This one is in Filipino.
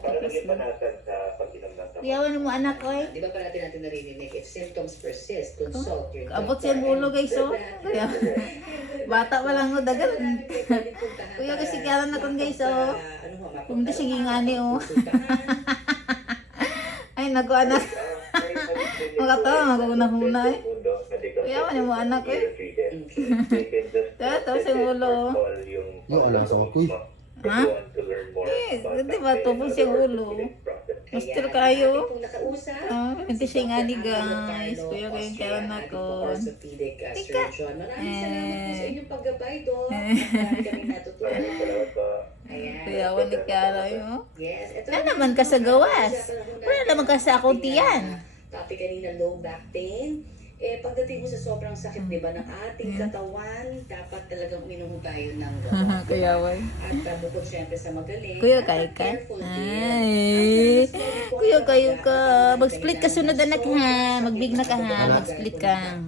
Para Tapos naging ba? panatag sa pag-inom ng gamot. Kuyawan mo anak ko eh. Di ba parati natin narinig, if symptoms persist, consult your doctor. Abot siyang ulo guys oh. Kaya, bata pa lang oh, dagan. Kuya kasi kaya na kung guys oh. Kung di sige nga ni oh. Ay naku anak. Magkatawa, maguna-huna eh. Kuyawan mo anak ko eh. Tapos yung ulo oh. Yung alam sa wakoy. Ha? Eh, di ba tapos yung ulo. Mastil kayo. Hindi siya nga ni guys. Kuya ko yung kaya na ko. Orthopedic surgeon. Maraming salamat po sa inyong paggabay doon. Marami kami natutunan. Ayan. Kuyawan ni Kiara yun. Yes. Ito Wala naman ka sa gawas. Wala naman ka sa akong tiyan. Topic kanina, low back pain. Eh, pagdating mo sa sobrang sakit, di ba, ng ating katawan, dapat talagang uminom tayo ng gamot. Kuyawan. At bukod syempre sa magaling, Kuya dapat kayo ka? careful din. Ay. Kuya kayo ka. Mag-split ka sunod anak ha. Magbig na ka ha. Mag-split ka.